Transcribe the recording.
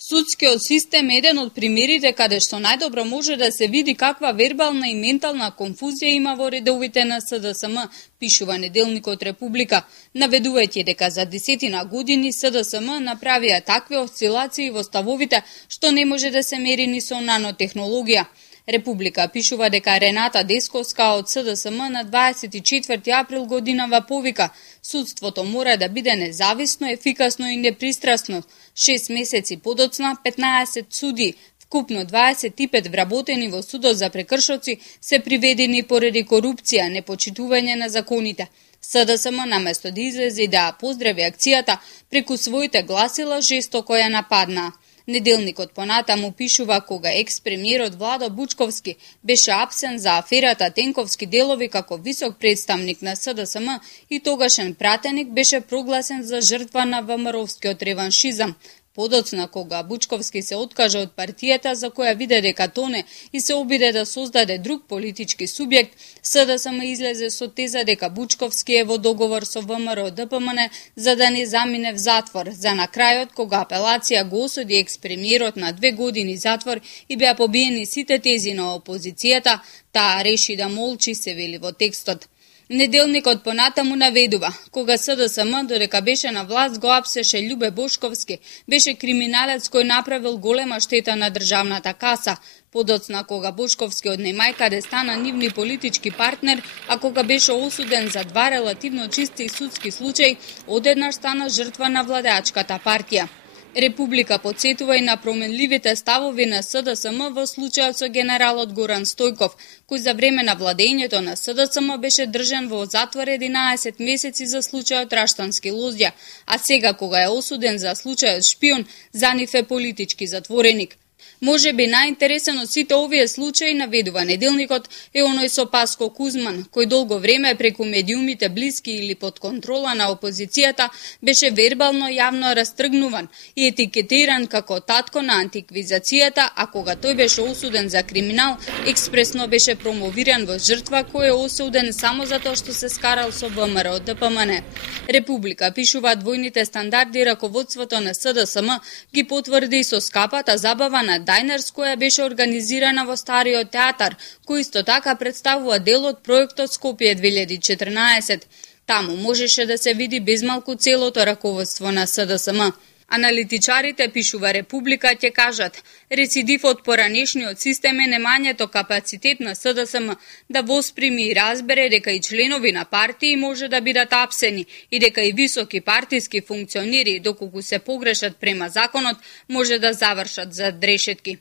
Судскиот систем е еден од примерите каде што најдобро може да се види каква вербална и ментална конфузија има во редовите на СДСМ, пишува неделникот Република, наведувајќи дека за 10 години СДСМ направија такви осцилации во ставовите што не може да се мери ни со нанотехнологија. Република пишува дека Рената Десковска од СДСМ на 24 април годинава повика: судството мора да биде независно, ефикасно и непристрасно. 6 месеци подоцна, 15 суди, вкупно 25 вработени во судот за прекршоци, се приведени поради корупција, непочитување на законите. СДСМ наместо да излезе и да поздрави акцијата, преку своите гласила жестоко ја нападна. Неделникот понатаму пишува кога екс-премиерот Владо Бучковски беше апсен за аферата Тенковски делови како висок представник на СДСМ и тогашен пратеник беше прогласен за жртва на ВМРО-вскиот реваншизам. Подоцна, кога Бучковски се откажа од партијата за која виде дека тоне и се обиде да создаде друг политички субјект, СДСМ излезе со теза дека Бучковски е во договор со ВМРО-ДПМН за да не замине в затвор, за на крајот, кога апелација го осуди екс-премиерот на 2 години затвор и беа побиени сите тези на опозицијата, таа реши да молчи, се вели во текстот. Неделникот понатаму наведува, кога СДСМ додека беше на власт го апсеше Љубе Бошковски, беше криминалец кој направил голема штета на државната каса. Подоцна, кога Бошковски од Немајкаде стана нивни политички партнер, а кога беше осуден за 2 релативно чисти судски случаи, одеднаш стана жртва на владеачката партија. Република подсетува и на променливите ставови на СДСМ во случајот со генералот Горан Стојков, кој за време на владењето на СДСМ беше држан во затвор 11 месеци за случајот Раштански лозѓа, а сега кога е осуден за случајот шпион, за нив е политички затвореник. Може би најинтересен од сите овие случаи, наведува неделникот, е оној со Паско Кузман, кој долго време преку медиумите блиски или под контрола на опозицијата беше вербално јавно растргнуван и етикетиран како татко на антиквизацијата, а кога тој беше осуден за криминал, експресно беше промовиран во жртва кој е осуден само затоа што се скарал со ВМРО-ДПМН. Република пишува двојните стандарди раководството на СДСМ ги потврди со скапата забава на Дайнерс која беше организирана во Стариот театар, кој исто така представува дел од проектот Скопје 2014. Таму можеше да се види безмалку целото раководство на СДСМ. Аналитичарите, пишува Република, ќе кажат: рецидив од поранешниот систем е немањето капацитет на СДСМ да восприми и разбере дека и членови на партии може да бидат апсени и дека и високи партиски функционери, доколку се погрешат према законот, може да завршат зад решетки.